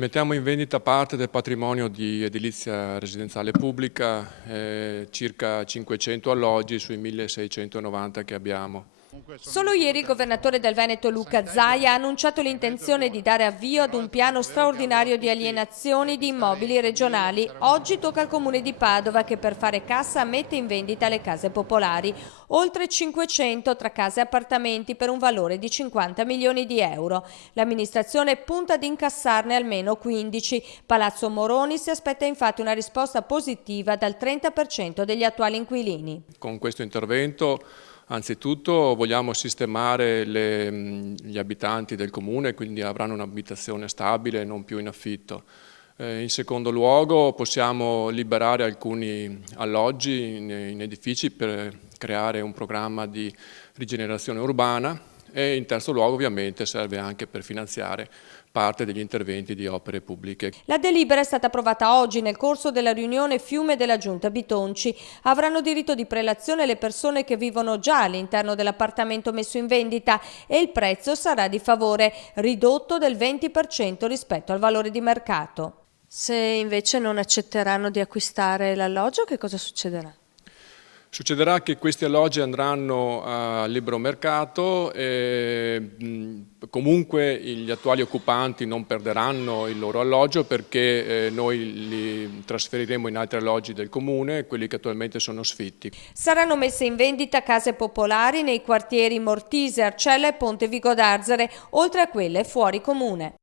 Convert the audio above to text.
Mettiamo in vendita parte del patrimonio di edilizia residenziale pubblica, circa 500 alloggi sui 1690 che abbiamo. Solo ieri il governatore del Veneto Luca Zaia ha annunciato l'intenzione di dare avvio ad un piano straordinario di alienazioni di immobili regionali. Oggi tocca al comune di Padova che per fare cassa mette in vendita le case popolari, oltre 500 tra case e appartamenti per un valore di 50 milioni di euro. L'amministrazione punta ad incassarne almeno 15. Palazzo Moroni si aspetta infatti una risposta positiva dal 30% degli attuali inquilini. Con questo intervento anzitutto vogliamo sistemare gli abitanti del comune, quindi avranno un'abitazione stabile e non più in affitto. In secondo luogo possiamo liberare alcuni alloggi in edifici per creare un programma di rigenerazione urbana e in terzo luogo ovviamente serve anche per finanziare parte degli interventi di opere pubbliche. La delibera è stata approvata oggi nel corso della riunione Fiume della Giunta Bitonci. Avranno diritto di prelazione le persone che vivono già all'interno dell'appartamento messo in vendita e il prezzo sarà di favore, ridotto del 20% rispetto al valore di mercato. Se invece non accetteranno di acquistare l'alloggio, che cosa succederà? Succederà che questi alloggi andranno a libero mercato e comunque gli attuali occupanti non perderanno il loro alloggio perché noi li trasferiremo in altri alloggi del comune, quelli che attualmente sono sfitti. Saranno messe in vendita case popolari nei quartieri Mortise, Arcella e Ponte Vigo d'Arzere, oltre a quelle fuori comune.